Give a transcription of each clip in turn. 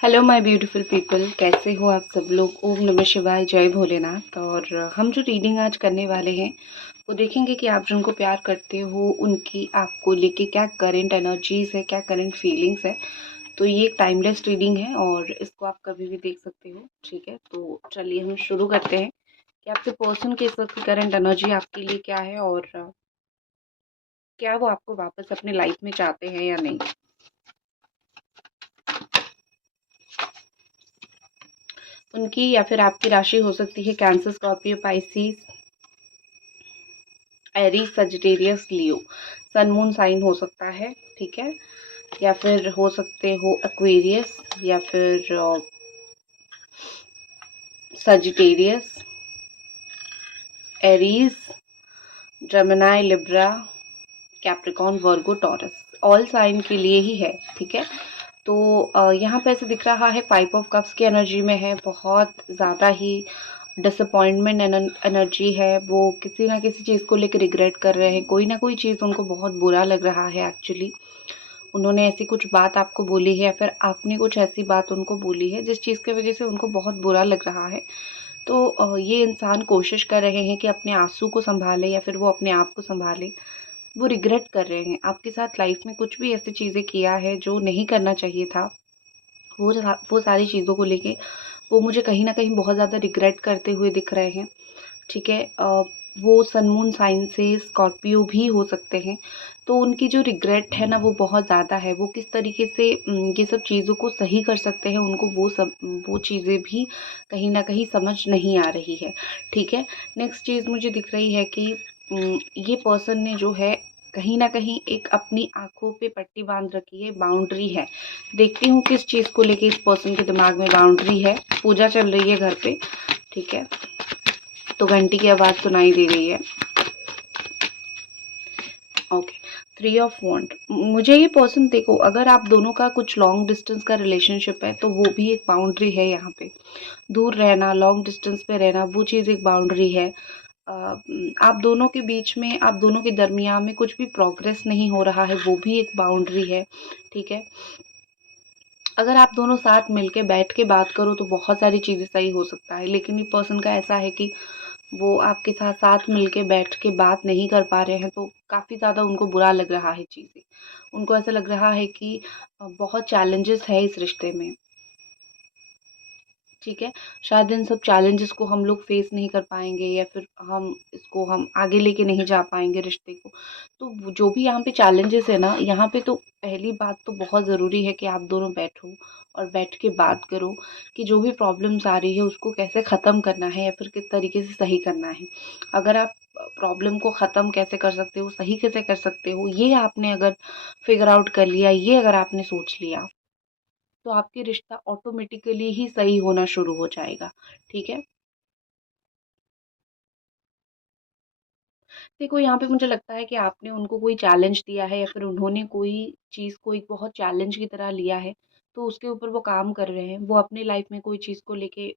Hello my beautiful people, कैसे हो आप सब लोग। ओम नमः शिवाय, जय भोलेनाथ। और हम जो रीडिंग आज करने वाले हैं वो देखेंगे कि आप जिनको प्यार करते हो उनकी आपको लेके क्या करंट एनर्जीज है, क्या करंट फीलिंग्स है। तो ये एक टाइमलेस रीडिंग है और इसको आप कभी भी देख सकते हो। ठीक है, तो चलिए हम शुरू करते हैं कि आपके पर्सन के इस वक्त की करंट एनर्जी आपके लिए क्या है और क्या वो आपको वापस अपने लाइफ में चाहते हैं या नहीं। उनकी या फिर आपकी राशि हो सकती है Cancer, Scorpio, Pisces, Aries, Sagittarius, Leo. Sun moon sign हो सकता है, ठीक है, या फिर हो सकते हो एक्वेरियस, या फिर Sagittarius, Aries, Gemini, Libra, Capricorn, Virgo, Taurus. All sign के लिए ही है, ठीक है। तो यहाँ पे ऐसे दिख रहा है 5 ऑफ कप्स की एनर्जी में है, बहुत ज़्यादा ही डिसअपॉइंटमेंट एनर्जी है। वो किसी ना किसी चीज़ को लेकर रिग्रेट कर रहे हैं, कोई ना कोई चीज़ उनको बहुत बुरा लग रहा है। एक्चुअली उन्होंने ऐसी कुछ बात आपको बोली है या फिर आपने कुछ ऐसी बात उनको बोली है जिस चीज़ की वजह से उनको बहुत बुरा लग रहा है। तो ये इंसान कोशिश कर रहे हैं कि अपने आंसू को संभाले या फिर वो अपने आप को संभाले। वो रिग्रेट कर रहे हैं आपके साथ लाइफ में कुछ भी ऐसी चीज़ें किया है जो नहीं करना चाहिए था। वो सारी चीज़ों को लेके वो मुझे कहीं न कहीं बहुत ज़्यादा रिग्रेट करते हुए दिख रहे हैं, ठीक है। वो सन मून साइन से स्कॉर्पियो भी हो सकते हैं। तो उनकी जो रिग्रेट है ना वो बहुत ज़्यादा है। वो किस तरीके से ये सब चीज़ों को सही कर सकते हैं, उनको वो चीज़ें भी कहीं न कहीं समझ नहीं आ रही है, ठीक है। नेक्स्ट चीज़ मुझे दिख रही है कि ये पर्सन ने जो है कहीं न कहीं एक अपनी आँखों पे पट्टी बाँध रखी है, बाउंड्री है। देखती हूँ किस चीज़ को लेके इस पर्सन के दिमाग में बाउंड्री है। पूजा चल रही है घर पे, ठीक है, तो घंटी की आवाज़ सुनाई दे रही है। ओके, 3 ऑफ वॉन्ड। मुझे ये पर्सन, देखो, अगर आप दोनों का कुछ लॉन्ग डिस्टेंस का रिलेशनशिप है तो वो भी एक बाउंड्री है। यहाँ पे दूर रहना, लॉन्ग डिस्टेंस पे रहना, वो चीज़ एक बाउंड्री है। अ, आप दोनों के बीच में, आप दोनों के दरमियान में कुछ भी प्रोग्रेस नहीं हो रहा है, वो भी एक बाउंड्री है, ठीक है। अगर आप दोनों साथ मिलके बैठ के बात करो तो बहुत सारी चीज़ें सही हो सकता है, लेकिन ये पर्सन का ऐसा है कि वो आपके साथ साथ मिलके बैठ के बात नहीं कर पा रहे हैं, तो काफ़ी ज़्यादा उनको बुरा लग रहा है चीज़ें। उनको ऐसा लग रहा है कि बहुत चैलेंजेस है इस रिश्ते में, ठीक है। शायद इन सब चैलेंजेस को हम लोग फेस नहीं कर पाएँगे या फिर हम आगे लेके नहीं जा पाएँगे रिश्ते को। तो जो भी यहाँ पे चैलेंजेस है ना, यहाँ पे तो पहली बात तो बहुत ज़रूरी है कि आप दोनों बैठो और बैठ के बात करो कि जो भी प्रॉब्लम्स आ रही है उसको कैसे ख़त्म करना है या फिर किस तरीके से सही करना है। अगर आप प्रॉब्लम को ख़त्म कैसे कर सकते हो, सही कैसे कर सकते हो, ये आपने अगर फ़िगर आउट कर लिया, ये अगर आपने सोच लिया, तो आपकी रिश्ता ऑटोमेटिकली ही सही होना शुरू हो जाएगा, ठीक है। देखो, यहाँ पे मुझे लगता है कि आपने उनको कोई चैलेंज दिया है या फिर उन्होंने कोई चीज़ को एक बहुत चैलेंज की तरह लिया है, तो उसके ऊपर वो काम कर रहे हैं। वो अपनी लाइफ में कोई चीज़ को लेके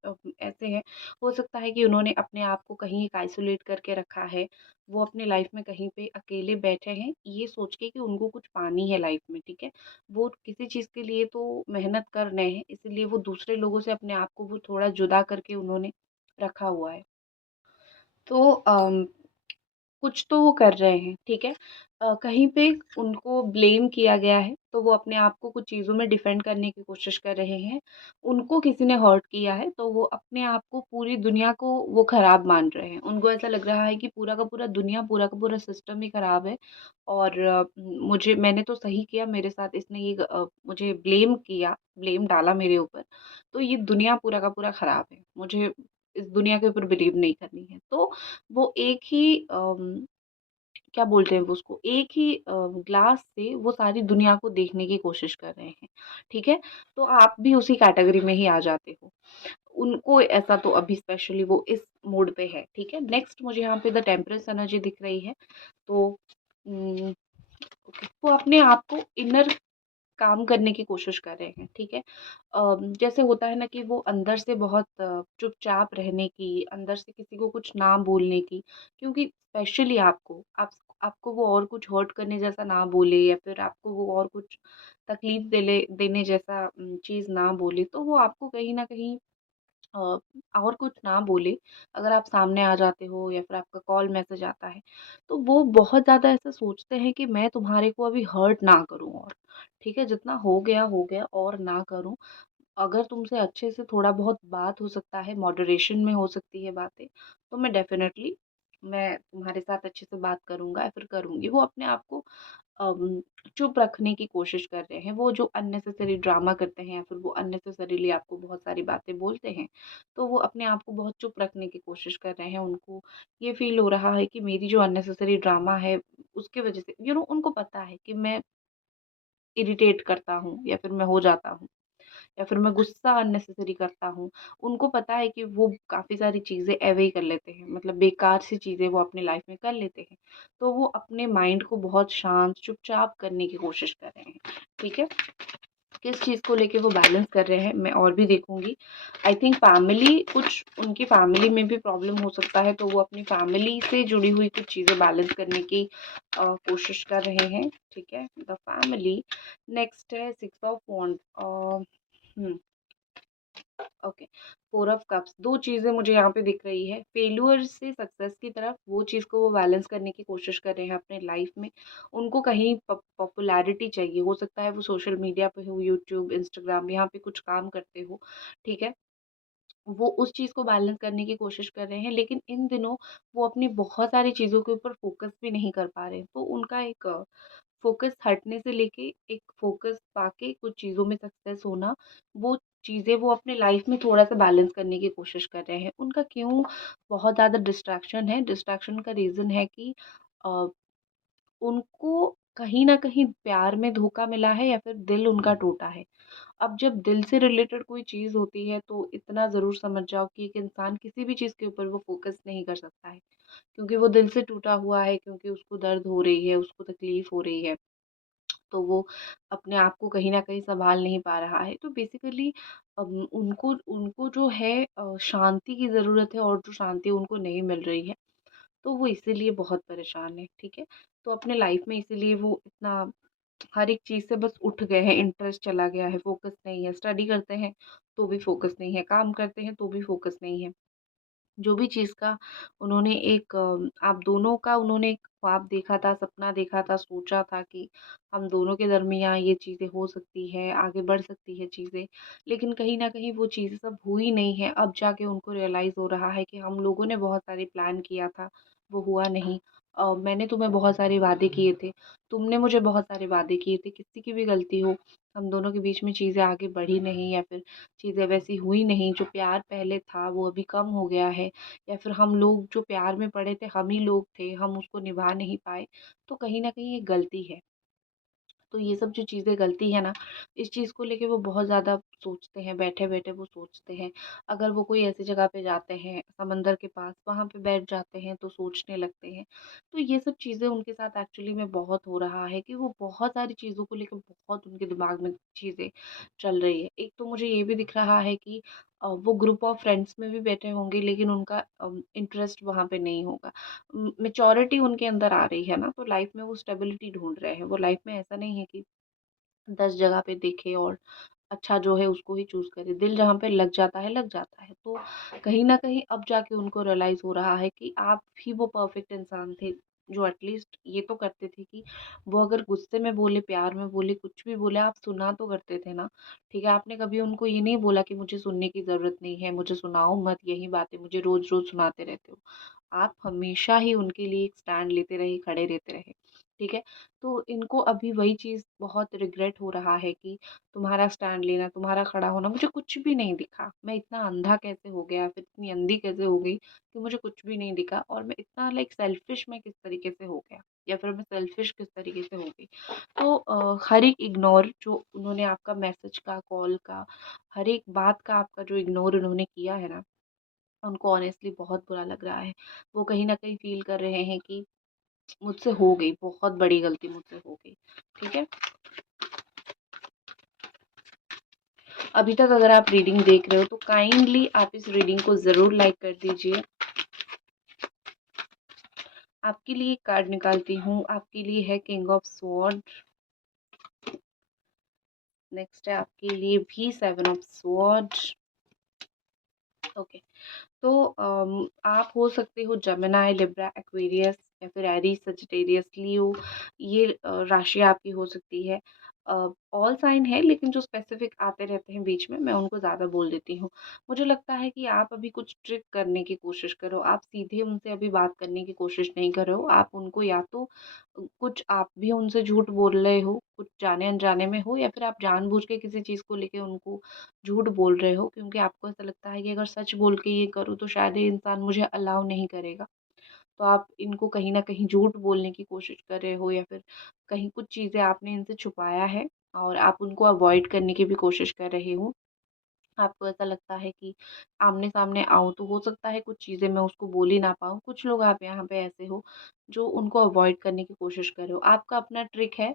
ऐसे हैं, हो सकता है कि उन्होंने अपने आप को कहीं एक आइसोलेट करके रखा है। वो अपनी लाइफ में कहीं पे अकेले बैठे हैं, ये सोच के कि उनको कुछ पानी है लाइफ में, ठीक है। वो किसी चीज़ के लिए तो मेहनत कर रहे हैं, इसीलिए वो दूसरे लोगों से अपने आप को वो थोड़ा जुदा करके उन्होंने रखा हुआ है। तो कुछ तो वो कर रहे हैं, ठीक है। कहीं पे उनको ब्लेम किया गया है, तो वो अपने आप को कुछ चीज़ों में डिफेंड करने की कोशिश कर रहे हैं। उनको किसी ने हर्ट किया है, तो वो अपने आप को, पूरी दुनिया को वो खराब मान रहे हैं। उनको ऐसा लग रहा है कि पूरा का पूरा दुनिया, पूरा का पूरा सिस्टम ही खराब है और मैंने तो सही किया, मेरे साथ इसने मुझे ब्लेम किया, ब्लेम डाला मेरे ऊपर, तो ये दुनिया पूरा का पूरा खराब है। मुझे इस दुनिया के ऊपर बिलीव नहीं करनी है। तो वो एक ही क्या बोलते हैं वो उसको, एक ही ग्लास से वो सारी दुनिया को देखने की कोशिश कर रहे हैं, ठीक है। तो आप भी उसी कैटेगरी में ही आ जाते हो। उनको ऐसा तो अभी स्पेशली वो इस मूड पे है, ठीक है। नेक्स्ट मुझे यहाँ पे द टेम्परेंस एनर्जी दिख रही है। तो उम, वो अपने आप को इनर काम करने की कोशिश कर रहे हैं, ठीक है। जैसे होता है ना कि वो अंदर से बहुत चुपचाप रहने की, अंदर से किसी को कुछ ना बोलने की, क्योंकि स्पेशली आपको वो और कुछ हर्ट करने जैसा ना बोले या फिर आपको वो और कुछ तकलीफ देने जैसा चीज़ ना बोले, तो वो आपको कहीं न कहीं अ, और कुछ ना बोले, अगर आप सामने आ जाते हो या फिर आपका कॉल मैसेज आता है, तो वो बहुत ज़्यादा ऐसा सोचते हैं कि मैं तुम्हारे को अभी हर्ट ना करूँ और, ठीक है? जितना हो गया और ना करूँ। अगर तुमसे अच्छे से थोड़ा बहुत बात हो सकता है, मॉडरेशन में हो सकती है बातें, तो मैं तुम्हारे साथ अच्छे से बात करूँगा या फिर करूँगी। वो अपने आप को अम, चुप रखने की कोशिश कर रहे हैं। वो जो अननेसेसरी ड्रामा करते हैं या फिर वो अननेसेसरीली आपको बहुत सारी बातें बोलते हैं, तो वो अपने आप को बहुत चुप रखने की कोशिश कर रहे हैं। उनको ये फ़ील हो रहा है कि मेरी जो अननेसेसरी ड्रामा है, उसकी वज़ह से उनको पता है कि मैं इरिटेट करता हूँ या फिर मैं हो जाता हूँ। या फिर मैं गुस्सा अननेसेसरी करता हूँ। उनको पता है कि वो काफ़ी सारी चीज़ें अवॉइड कर लेते हैं, मतलब बेकार सी चीज़ें वो अपनी लाइफ़ में कर लेते हैं। तो वो अपने माइंड को बहुत शांत, चुपचाप करने की कोशिश कर रहे हैं, ठीक है? किस चीज़ को लेके वो बैलेंस कर रहे हैं, मैं और भी देखूँगी। आई थिंक उनकी फैमिली में भी प्रॉब्लम हो सकता है, तो वो अपनी फैमिली से जुड़ी हुई कुछ चीज़ें बैलेंस करने की कोशिश कर रहे हैं, ठीक है? The family. नेक्स्ट है 6 ऑफ वॉन्ड। हुँ। Okay, 4 of cups. 2 चीज़ें मुझे यहाँ पे दिख रही है। फेल्योर से सक्सेस की तरफ वो चीज़ को वो बैलेंस करने की कोशिश कर रहे हैं अपने लाइफ में। उनको कहीं पॉपुलैरिटी चाहिए। हो सकता है वो सोशल मीडिया पे हो, यूट्यूब, इंस्टाग्राम यहाँ पे कुछ काम करते हो, ठीक है? वो उस चीज़ को बैलेंस करने की कोशिश कर रहे हैं, लेकिन इन दिनों वो अपनी बहुत सारी चीज़ों के ऊपर फ़ोकस भी नहीं कर पा रहे हैं। तो उनका एक फ़ोकस हटने से लेके एक फ़ोकस पाके कुछ चीज़ों में सक्सेस होना, वो चीज़ें वो अपने लाइफ़ में थोड़ा-सा बैलेंस करने की कोशिश कर रहे हैं। उनका क्यों बहुत ज़्यादा डिस्ट्रैक्शन है, डिस्ट्रैक्शन का रीज़न है कि अ, उनको कहीं न कहीं प्यार में धोखा मिला है या फिर दिल उनका टूटा है। अब जब दिल से रिलेटेड कोई चीज़ होती है तो इतना ज़रूर समझ जाओ कि एक इंसान किसी भी चीज़ के ऊपर वो फ़ोकस नहीं कर सकता है। क्योंकि वो दिल से टूटा हुआ है, क्योंकि उसको दर्द हो रही है, उसको तकलीफ़ हो रही है, तो वो अपने आप को कहीं न कहीं सँभाल नहीं पा रहा है। तो बेसिकली उनको उनको जो है शांति की ज़रूरत है और जो शांति उनको नहीं मिल रही है, तो वो इसीलिए बहुत परेशान है, ठीक है? तो अपने लाइफ़ में इसीलिए वो इतना हर एक चीज़ से बस उठ गए हैं, इंटरेस्ट चला गया है, फ़ोकस नहीं है। स्टडी करते हैं, तो भी फ़ोकस नहीं है, काम करते हैं, तो भी फ़ोकस नहीं है। जो भी चीज़ का उन्होंने एक आप दोनों का उन्होंने एक ख्वाब देखा था, सपना देखा था, सोचा था कि हम दोनों के दरमियाँ ये चीज़ें हो सकती है, आगे बढ़ सकती है चीज़ें। लेकिन कहीं न कहीं वो चीज़ें सब हुई नहीं है। अब जाके उनको रियलाइज़ हो रहा है कि हम लोगों ने बहुत सारे प्लान किया था, वो हुआ नहीं। मैंने तुम्हें बहुत सारे वादे किए थे, तुमने मुझे बहुत सारे वादे किए थे, किसी की भी गलती हो, हम दोनों के बीच में चीज़ें आगे बढ़ी नहीं या फिर चीज़ें वैसी हुई नहीं, जो प्यार पहले था वो अभी कम हो गया है या फिर हम लोग जो प्यार में पड़े थे हम ही लोग थे, हम उसको निभा नहीं पाए, तो कहीं न कहीं ये गलती है। तो ये सब जो चीज़ें गलती है ना, इस चीज़ को लेके वो बहुत ज़्यादा सोचते हैं, बैठे-बैठे वो सोचते हैं। अगर वो कोई ऐसी जगह पे जाते हैं, समंदर के पास, वहाँ पे बैठ जाते हैं तो सोचने लगते हैं। तो ये सब चीज़ें उनके साथ एक्चुअली में बहुत हो रहा है कि वो बहुत सारी चीज़ों को लेकर बहुत उनके दिमाग में चीज़ें चल रही है। एक तो मुझे ये भी दिख रहा है कि वो ग्रुप ऑफ फ्रेंड्स में भी बैठे होंगे लेकिन उनका इंटरेस्ट वहाँ पे नहीं होगा। मैच्योरिटी उनके अंदर आ रही है ना, तो लाइफ में वो स्टेबिलिटी ढूँढ रहे हैं। वो लाइफ में ऐसा नहीं है कि 10 जगह पे देखे और अच्छा जो है उसको ही चूज़ करे। दिल जहाँ पे लग जाता है, लग जाता है। तो कहीं न कहीं अब जाके उनको रियलाइज़ हो रहा है कि आप ही वो परफ़ेक्ट इंसान थे, जो एटलीस्ट ये तो करते थे कि वो अगर गुस्से में बोले, प्यार में बोले, कुछ भी बोले, आप सुना तो करते थे ना। ठीक है, आपने कभी उनको ये नहीं बोला कि मुझे सुनने की ज़रूरत नहीं है, मुझे सुनाओ मत यही बातें, मुझे रोज़-रोज़ सुनाते रहते हो। आप हमेशा ही उनके लिए एक स्टैंड लेते रहे, खड़े रहते रहे। ठीक है? तो इनको अभी वही चीज़ बहुत रिग्रेट हो रहा है कि तुम्हारा स्टैंड लेना, तुम्हारा खड़ा होना मुझे कुछ भी नहीं दिखा। मैं इतना अंधा कैसे हो गया, फिर इतनी अंधी कैसे हो गई कि मुझे कुछ भी नहीं दिखा और मैं इतना लाइक सेल्फिश मैं किस तरीके से हो गया या फिर मैं सेल्फिश किस तरीके से हो गई। तो हर एक इग्नोर जो उन्होंने आपका मैसेज का, कॉल का, हर एक बात का आपका जो इग्नोर उन्होंने किया है ना, उनको ऑनेस्टली बहुत बुरा लग रहा है। वो कहीं न कहीं फ़ील कर रहे हैं कि मुझसे हो गई, बहुत बड़ी गलती मुझसे हो गई। ठीक है? अभी तक अगर आप रीडिंग देख रहे हो तो काइंडली आप इस रीडिंग को ज़रूर लाइक कर दीजिए। आपके लिए एक कार्ड निकालती हूँ, आपके लिए है किंग ऑफ स्वॉर्ड। नेक्स्ट है आपके लिए भी सेवन ऑफ स्वॉर्ड। ओके। तो आप हो सकते हो जेमिनी, लिब्रा, एक्वेरियस या फिर एरीज, सजिटेरियस, लियो। ये राशि आपकी हो सकती है। ऑल साइन है, लेकिन जो स्पेसिफिक आते रहते हैं बीच में, मैं उनको ज़्यादा बोल देती हूँ। मुझे लगता है कि आप अभी कुछ ट्रिक करने की कोशिश करो। आप सीधे उनसे अभी बात करने की कोशिश नहीं कर रहे हो। आप उनको या तो कुछ आप भी उनसे झूठ बोल रहे हो, कुछ जाने अनजाने में हो, या फिर आप जानबूझ के किसी चीज़ को लेके उनको झूठ बोल रहे हो, क्योंकि आपको ऐसा लगता है कि अगर सच बोल के ये करूँ तो शायद ये इंसान मुझे अलाउ नहीं करेगा। तो आप इनको कहीं न कहीं झूठ बोलने की कोशिश कर रहे हो, या फिर कहीं कुछ चीज़ें आपने इनसे छुपाया है और आप उनको अवॉइड करने की भी कोशिश कर रहे हो। आपको ऐसा लगता है कि आमने-सामने आऊँ तो हो सकता है कुछ चीज़ें मैं उसको बोल ही ना पाऊँ। कुछ लोग आप यहाँ पे ऐसे हो जो उनको अवॉइड करने की कोशिश कर रहे हो। आपका अपना ट्रिक है।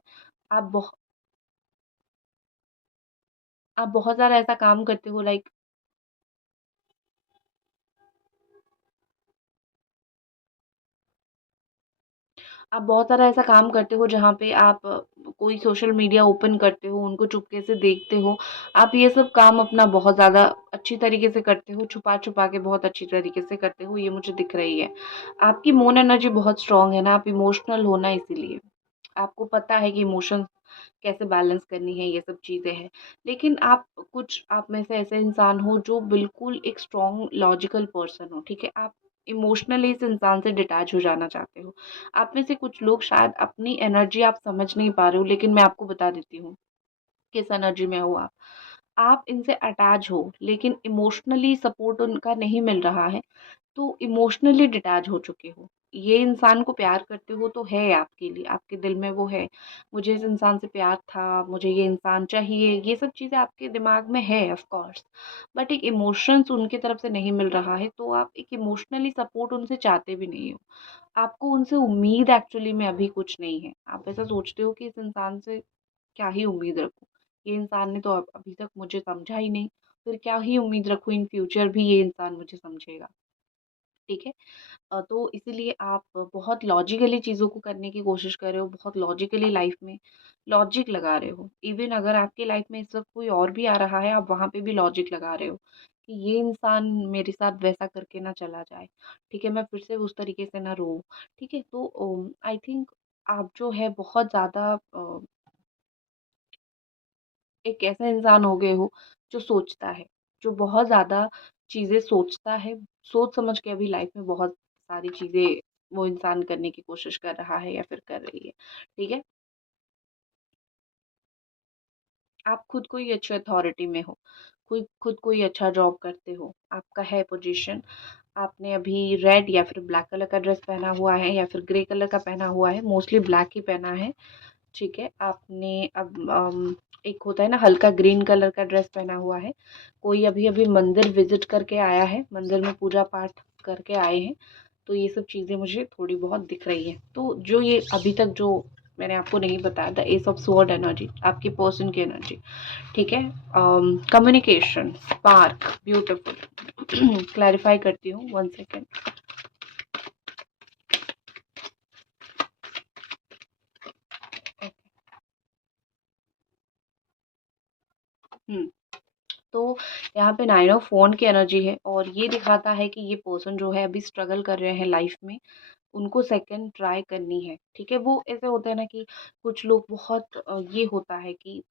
आप बहु आप बहुत ज़्यादा ऐसा काम करते हो, लाइक आप बहुत सारा ऐसा काम करते हो जहाँ पे आप कोई सोशल मीडिया ओपन करते हो, उनको चुपके से देखते हो। आप ये सब काम अपना बहुत ज़्यादा अच्छी तरीके से करते हो, छुपा-छुपा के बहुत अच्छी तरीके से करते हो, ये मुझे दिख रही है। आपकी मून एनर्जी बहुत स्ट्रॉन्ग है ना, आप इमोशनल हो ना, इसीलिए। आपको पता है कि इमोशंस कैसे बैलेंस करनी है, ये सब चीज़ें हैं। लेकिन आप में से ऐसे इंसान हो जो बिल्कुल एक स्ट्रॉन्ग लॉजिकल पर्सन हो, ठीक है? आप इमोशनली इस इंसान से डिटैच हो जाना चाहते हो। आप में से कुछ लोग शायद अपनी एनर्जी आप समझ नहीं पा रहे हो, लेकिन मैं आपको बता देती हूँ किस एनर्जी में हो आप। आप इनसे अटैच हो, लेकिन इमोशनली सपोर्ट उनका नहीं मिल रहा है। तो इमोशनली डिटैच हो चुके हो। ये इंसान को प्यार करते हो तो है आपके लिए, आपके दिल में वो है। मुझे इस इंसान से प्यार था, मुझे ये इंसान चाहिए, ये सब चीज़ें आपके दिमाग में है ऑफ कोर्स। बट एक इमोशंस उनकी तरफ से नहीं मिल रहा है, तो आप एक इमोशनली सपोर्ट उनसे चाहते भी नहीं हो। आपको उनसे उम्मीद एक्चुअली में अभी कुछ नहीं है। आप ऐसा सोचते हो कि इस इंसान से क्या ही उम्मीद रखूँ? ये इंसान ने तो अभी तक मुझे समझा ही नहीं, फिर क्या ही उम्मीद रखूँ इन फ्यूचर भी ये इंसान मुझे समझेगा, ठीक है? तो इसीलिए आप बहुत लॉजिकली चीज़ों को करने की कोशिश कर रहे हो, बहुत लॉजिकली लाइफ में लॉजिक लगा रहे हो। इवन अगर आपकी लाइफ में इस वक़्त कोई और भी आ रहा है, आप वहाँ पे भी लॉजिक लगा रहे हो कि ये इंसान मेरे साथ वैसा करके ना चला जाए, ठीक है? मैं फिर से उस तरीके से ना रोऊँ, ठीक है? तो आई थिंक आप जो है बहुत ज़्यादा एक ऐसा इंसान हो गए हो जो सोचता है, जो बहुत ज़्यादा चीज़ें सोचता है, सोच समझ के अभी लाइफ में बहुत सारी चीज़ें वो इंसान करने की कोशिश कर रहा है या फिर कर रही है, ठीक है? आप खुद कोई अच्छी अथॉरिटी में हो, खुद खुद कोई अच्छा जॉब करते हो, आपका है पोजीशन, आपने अभी रेड या फिर ब्लैक कलर का ड्रेस पहना हुआ है या फिर ग्रे कलर का पहना हुआ है, मोस्टली ब्लैक ही पहना है। ठीक है, आपने अब एक होता है ना हल्का ग्रीन कलर का ड्रेस पहना हुआ है। कोई अभी-अभी मंदिर विज़िट करके आया है, मंदिर में पूजा-पाठ करके आए हैं, तो ये सब चीज़ें मुझे थोड़ी बहुत दिख रही हैं। तो जो ये अभी तक जो मैंने आपको नहीं बताया the S of sword energy, आपकी पर्सन की एनर्जी, ठीक है? Communication, spark, beautiful. क्लैरिफाई करती हूँ, 1 सेकंड। हुँ। तो यहाँ पे 9 ऑफ फ़ोन की एनर्जी है और ये दिखाता है कि ये पर्सन जो है अभी स्ट्रगल कर रहे हैं लाइफ में, उनको सेकंड ट्राई करनी है, ठीक है? वो ऐसे होता है ना कि कुछ लोग बहुत ये होता है कि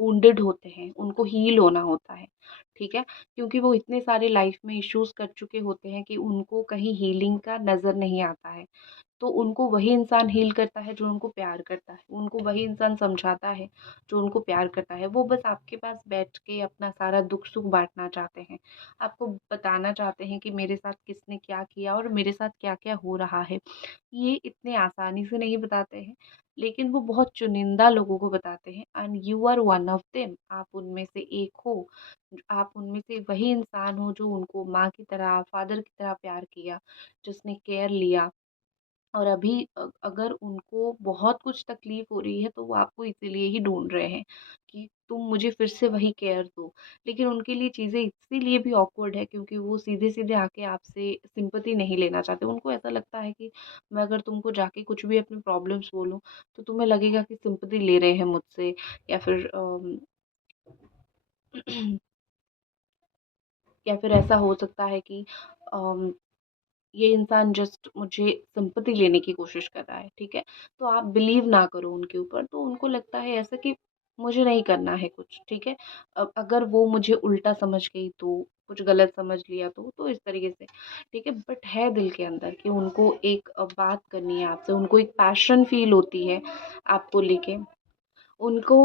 वुंडेड होते हैं, उनको हील होना होता है, ठीक है? क्योंकि वो इतने सारे लाइफ में इश्यूज़ कर चुके होते हैं कि उनको कहीं हीलिंग का नज़र नहीं आता है। तो उनको वही इंसान हील करता है जो उनको प्यार करता है, उनको वही इंसान समझाता है जो उनको प्यार करता है। वो बस आपके पास बैठ के अपना सारा दुख-सुख बाँटना चाहते हैं। आपको बताना चाहते हैं कि मेरे साथ किसने क्या किया और मेरे साथ क्या-क्या हो रहा है। ये इतने आसानी से नहीं बताते हैं, लेकिन वो बहुत चुनिंदा लोगों को बताते हैं and you are one of them. आप उनमें से एक हो। आप उनमें से वही इंसान हो जो उनको माँ की तरह, फादर की तरह प्यार किया, जिसने केयर लिया। और अभी अगर उनको बहुत कुछ तकलीफ़ हो रही है तो वो आपको इसीलिए ही ढूँढ रहे हैं कि तुम मुझे फिर से वही केयर दो। लेकिन उनके लिए चीज़ें इसीलिए भी ऑकवर्ड है क्योंकि वो सीधे-सीधे आके आपसे सिम्पैथी नहीं लेना चाहते। उनको ऐसा लगता है कि मैं अगर तुमको जाके कुछ भी अपनी प्रॉब्लम्स बोलूँ तो तुम्हें लगेगा कि सिम्पैथी ले रहे हैं मुझसे, या फिर या फिर ऐसा हो सकता है कि अम ये इंसान जस्ट मुझे सिंपैथी लेने की कोशिश कर रहा है, ठीक है? तो आप बिलीव ना करो उनके ऊपर, तो उनको लगता है ऐसा कि मुझे नहीं करना है कुछ, ठीक है? अगर वो मुझे उल्टा समझ गई तो, कुछ गलत समझ लिया तो इस तरीके से, ठीक है? बट है दिल के अंदर कि उनको एक बात करनी है आपसे, उनको एक पैशन फ़ील होती है आपको लेके। उनको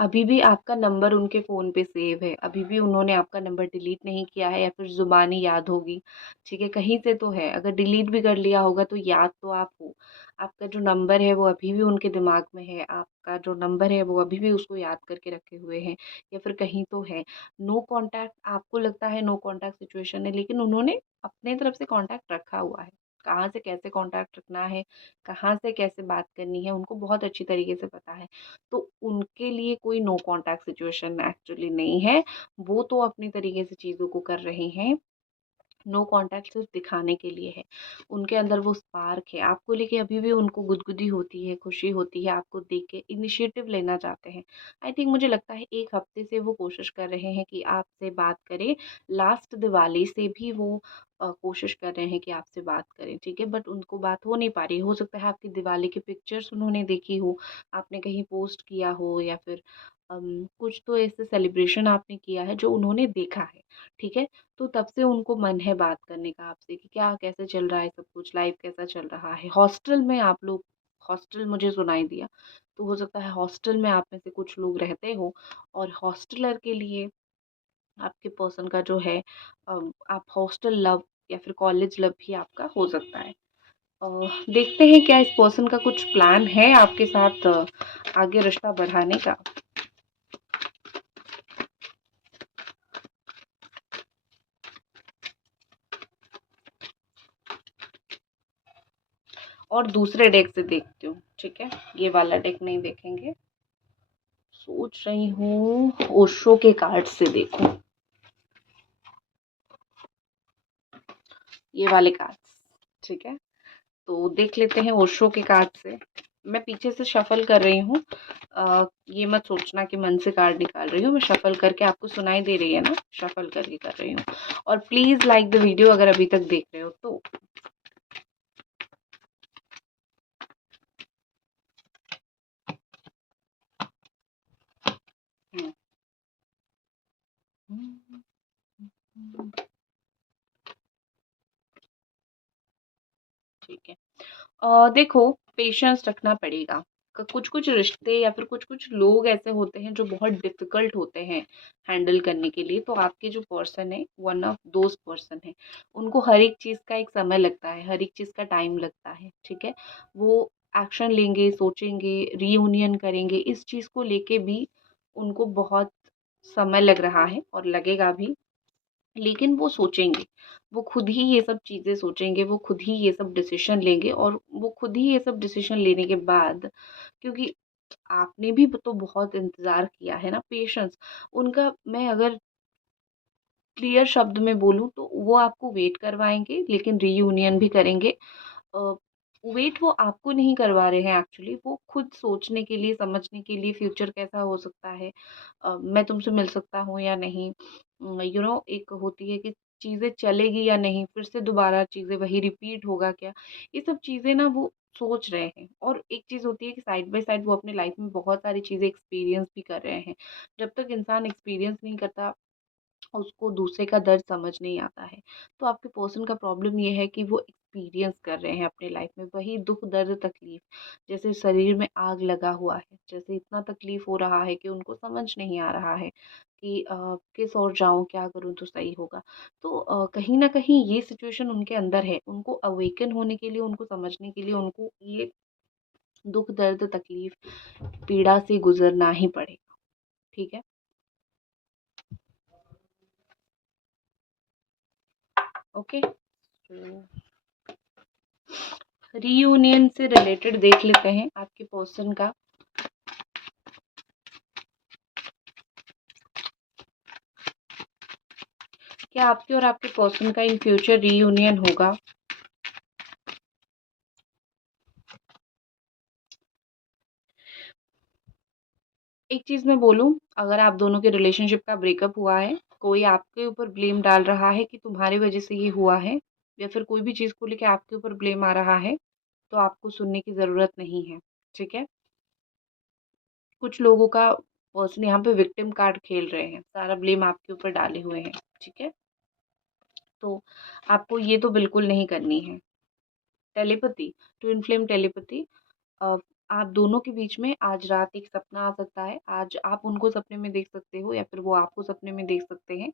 अभी भी आपका नंबर उनके फ़ोन पे सेव है, अभी भी उन्होंने आपका नंबर डिलीट नहीं किया है या फिर ज़ुबानी याद होगी, ठीक है? कहीं से तो है, अगर डिलीट भी कर लिया होगा तो याद तो आप हो। आपका जो नंबर है वो अभी भी उनके दिमाग में है, आपका जो नंबर है वो अभी भी उसको याद करके रखे हुए हैं या फिर कहीं तो है। नो कॉन्टैक्ट आपको लगता है नो कॉन्टैक्ट सिचुएशन है, लेकिन उन्होंने अपने तरफ से कॉन्टैक्ट रखा हुआ है। कहाँ से कैसे कॉन्टैक्ट रखना है, कहाँ से कैसे बात करनी है, उनको बहुत अच्छी तरीके से पता है। तो उनके लिए कोई नो कॉन्टैक्ट सिचुएशन एक्चुअली नहीं है। वो तो अपनी तरीके से चीज़ों को कर रहे हैं। नो कॉन्टैक्ट सिर्फ दिखाने के लिए है। उनके अंदर वो स्पार्क है, आपको लेके अभी भी उनको गुदगुदी होती है, खुशी होती है, आपको देख के इनिशिएटिव लेना चाहते हैं। आई थिंक मुझे लगता है 1 हफ्ते से वो कोशिश कर रहे हैं कि आपसे बात करें। लास्ट दिवाली से भी वो कोशिश कर रहे हैं कि आपसे बात करें, ठीक है? बट उनको बात हो नहीं पा रही है। हो सकता है आपकी दिवाली की पिक्चर्स उन्होंने देखी हो, आपने कहीं पोस्ट किया हो या फिर कुछ तो ऐसे सेलिब्रेशन आपने किया है जो उन्होंने देखा है, ठीक है? तो तब से उनको मन है बात करने का आपसे कि क्या कैसे चल रहा है सब कुछ, लाइफ कैसा चल रहा है। हॉस्टल में आप लोग, हॉस्टल मुझे सुनाई दिया, तो हो सकता है हॉस्टल में आप में से कुछ लोग रहते हो और हॉस्टलर के लिए आपके पर्सन का जो है आप हॉस्टल लव या फिर कॉलेज लव भी आपका हो सकता है। अ, देखते हैं क्या इस पर्सन का कुछ प्लान है आपके साथ आगे रिश्ता बढ़ाने का। और दूसरे डेक से देखती हूँ, ठीक है? ये वाला डेक नहीं देखेंगे। सोच रही हूँ ओशो के कार्ड से देखूं, ये वाले कार्ड्स, ठीक है? तो देख लेते हैं ओशो के कार्ड से। मैं पीछे से शफल कर रही हूँ, ये मत सोचना कि मन से कार्ड निकाल रही हूँ। मैं शफल करके, आपको सुनाई दे रही है ना, शफल करके कर रही हूँ। और प्लीज लाइक द वीडियो अगर अभी तक देख रहे हो तो। हम्म, ठीक है। देखो, पेशेंस रखना पड़ेगा। कुछ-कुछ रिश्ते या फिर कुछ-कुछ लोग ऐसे होते हैं जो बहुत डिफ़िकल्ट होते हैं हैंडल करने के लिए, तो आपके जो पर्सन है, वन ऑफ दोज़ पर्सन है। उनको हर एक चीज़ का एक समय लगता है, हर एक चीज़ का टाइम लगता है, ठीक है? वो एक्शन लेंगे, सोचेंगे, रियूनियन करेंगे, इस चीज़ को लेके भी उनको बहुत समय लग रहा है और लगेगा भी। लेकिन वो सोचेंगे, वो खुद ही ये सब चीज़ें सोचेंगे, वो खुद ही ये सब डिसीज़न लेंगे और वो खुद ही ये सब डिसीज़न लेने के बाद, क्योंकि आपने भी तो बहुत इंतज़ार किया है ना, पेशेंस उनका, मैं अगर क्लियर शब्द में बोलूँ तो वो आपको वेट करवाएँगे लेकिन रीयूनियन भी करेंगे। अ, वेट वो आपको नहीं करवा रहे हैं एक्चुअली, वो खुद सोचने के लिए, समझने के लिए फ्यूचर कैसा हो सकता है, मैं तुमसे मिल सकता हूँ या नहीं, एक होती है कि चीज़ें चलेगी या नहीं, फिर से दोबारा चीज़ें वही रिपीट होगा क्या, ये सब चीज़ें ना वो सोच रहे हैं। और एक चीज़ होती है कि साइड बाय साइड वो अपनी लाइफ में बहुत सारी चीज़ें एक्सपीरियंस भी कर रहे हैं। जब तक इंसान एक्सपीरियंस नहीं करता उसको दूसरे का दर्द समझ नहीं आता है। तो आपके पर्सन का प्रॉब्लम ये है कि वो एक्सपीरियंस कर रहे हैं अपनी लाइफ में वही दुःख, दर्द, तकलीफ़। जैसे शरीर में आग लगा हुआ है, जैसे इतना तकलीफ़ हो रहा है कि उनको समझ नहीं आ रहा है कि किस ओर जाऊँ, क्या करूँ तो सही होगा। तो कहीं न कहीं ये सिचुएशन उनके अंदर है। उनको अवेकन होने के लिए, उनको समझने के लिए, उनको ये दुःख, दर्द, तकलीफ़, पीड़ा से गुज़रना ही पड़ेगा। ठीक है? ओके? तो रीयूनियन से रिलेटेड देख लेते हैं आपके पर्सन का। क्या आपके और आपके पर्सन का इन फ्यूचर रीयूनियन होगा? एक चीज़ मैं बोलूँ, अगर आप दोनों के रिलेशनशिप का ब्रेकअप हुआ है, कोई आपके ऊपर ब्लेम डाल रहा है कि तुम्हारी वजह से ये हुआ है, या फिर कोई भी चीज़ को लेके आपके ऊपर ब्लेम आ रहा है, तो आपको सुनने की ज़रूरत नहीं है, ठीक है? कुछ लोगों का पर्सन यहाँ पे विक्टिम कार्ड खेल रहे हैं, सारा ब्लेम आपके ऊपर डाले हुए हैं, ठीक है? तो आपको ये तो बिल्कुल नहीं करनी है। टेलीपैथी, ट्विन फ्लेम टेलीपैथी, अ, आप दोनों के बीच में आज रात एक सपना आ सकता है। आज आप उनको सपने में देख सकते हो या फिर वो आपको सपने में देख सकते हैं।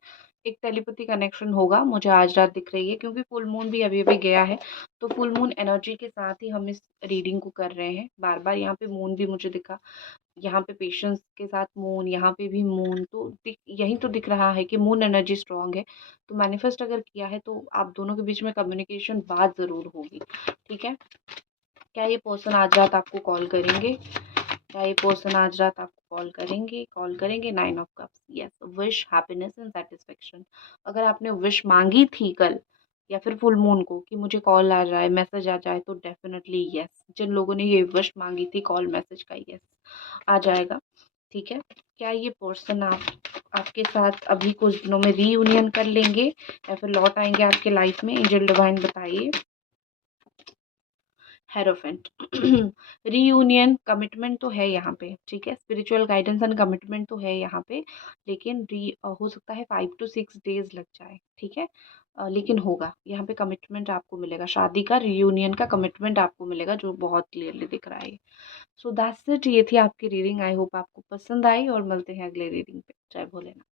एक टेलीपैथी कनेक्शन होगा, मुझे आज रात दिख रही है, क्योंकि फुल मून भी अभी-अभी गया है। तो फुल मून एनर्जी के साथ ही हम इस रीडिंग को कर रहे हैं। बार-बार यहाँ पे मून भी मुझे दिखा, यहाँ पे पेशेंस के साथ मून, यहाँ पे भी मून, तो यही तो दिख रहा है कि मून एनर्जी स्ट्रांग है। तो मैनिफेस्ट अगर किया है तो आप दोनों के बीच में कम्युनिकेशन बात ज़रूर होगी, ठीक है? क्या ये पर्सन आज रात आपको कॉल करेंगे? क्या ये पर्सन आज रात आपको कॉल करेंगे? कॉल करेंगे। 9 of cups, yes. Wish happiness and satisfaction. अगर आपने विश मांगी थी कल या फिर फुल मून को कि मुझे कॉल आ जाए, मैसेज आ जाए, तो डेफिनेटली यस। जिन लोगों ने ये विश मांगी थी कॉल मैसेज का, यस आ जाएगा, ठीक है? क्या ये पर्सन आपके साथ अभी कुछ दिनों में रीयूनियन कर लेंगे या फिर लौट आएंगे आपके लाइफ में? एंजल डिवाइन बताइए। हेरोफेंट। रीयूनियन कमिटमेंट तो है यहाँ पे, ठीक है? स्पिरिचुअल गाइडेंस एंड कमिटमेंट तो है यहाँ पे, लेकिन हो सकता है 5 to 6 डेज लग जाए, ठीक है? लेकिन होगा यहाँ पे, कमिटमेंट आपको मिलेगा, शादी का, रीयूनियन का कमिटमेंट आपको मिलेगा, जो बहुत क्लियरली दिख रहा है। सो दैट्स इट, ये थी आपकी रीडिंग। आई होप आपको पसंद आई और मिलते हैं अगले रीडिंग पे। जय भोलेनाथ।